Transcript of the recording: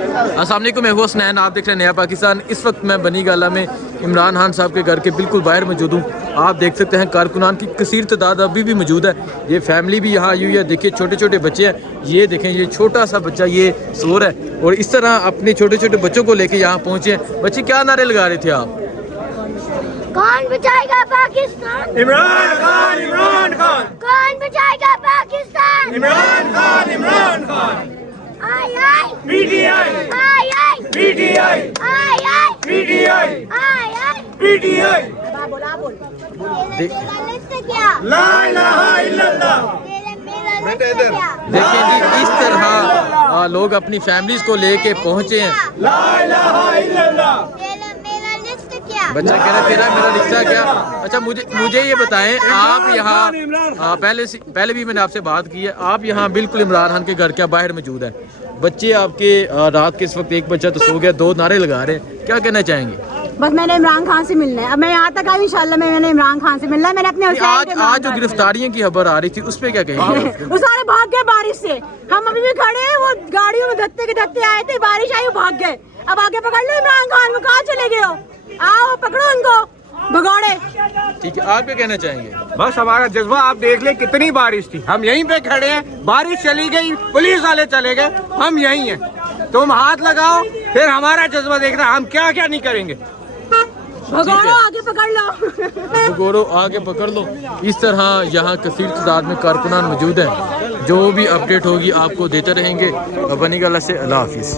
अस्सलाम वालेकुम, मैं हूं हसनैन, आप देख रहे हैं नया पाकिस्तान। इस वक्त मैं बनी गाला में इमरान खान साहब के घर के बिल्कुल बाहर मौजूद हूँ। आप देख सकते हैं कारकुनान की कसीर तादाद अभी भी मौजूद है। ये फैमिली भी यहाँ आई हुई है। देखिए छोटे छोटे बच्चे हैं, ये देखें ये छोटा सा बच्चा ये सो रहा है और इस तरह अपने छोटे छोटे बच्चों को लेके यहाँ पहुँचे हैं। बच्चे क्या नारे लगा रहे थे आप? कौन बचाएगा पाकिस्तान? इमरान खान, इमरान खान। कौन बचाएगा पाकिस्तान? इमरान खान, इमरान खान। आई आई पीटीआई, आई आई पीटीआई, आई आई पीटीआई, आई आई पीटीआई। क्या ला इलाहा इल्लल्लाह। देखिए जी, इस तरह लोग अपनी फैमिलीज को लेके पहुँचे हैं। ला इलाहा इल्लल्लाह। बच्चा कह रहा तेरा मेरा रिश्ता क्या? अच्छा मुझे ये बताएं, आप यहाँ पहले भी मैंने आपसे बात की है, आप यहाँ बिल्कुल इमरान खान के घर के बाहर मौजूद है। बच्चे आपके रात के इस वक्त एक बच्चा तो सो गया, दो नारे लगा रहे हैं, क्या कहना चाहेंगे? बस मैंने इमरान खान से मिलना है। अब मैं यहाँ तक आई इंशाल्लाह मैंने इमरान खान से मिलना है। मैंने अपने आज जो गिरफ्तारियों की खबर आ रही थी उस पर क्या कहेंगे? वो सारे भाग गए बारिश से। हम अभी भी खड़े हैं, वो गाड़ियों में धत्ते के धत्ते आए थे, बारिश आई वो भाग गए। अब आगे पकड़ लो इमरान खान को, कहाँ चले गए हो? आओ पकड़ो उनको भगोड़े। ठीक है, आप क्या कहना चाहेंगे? बस हमारा जज्बा आप देख ले, कितनी बारिश थी, हम यहीं पे खड़े हैं, बारिश चली गई, पुलिस वाले चले गए, हम यहीं हैं। तुम हाथ लगाओ, फिर हमारा जज्बा देखना, हम क्या क्या नहीं करेंगे। भगोड़ो आगे पकड़ लो। भगोड़ो आगे पकड़ लो। इस तरह यहाँ कसीर तादाद में कारकुनान मौजूद हैं। जो भी अपडेट होगी आपको देते रहेंगे। बनी गाला से अल्लाह हाफिज़।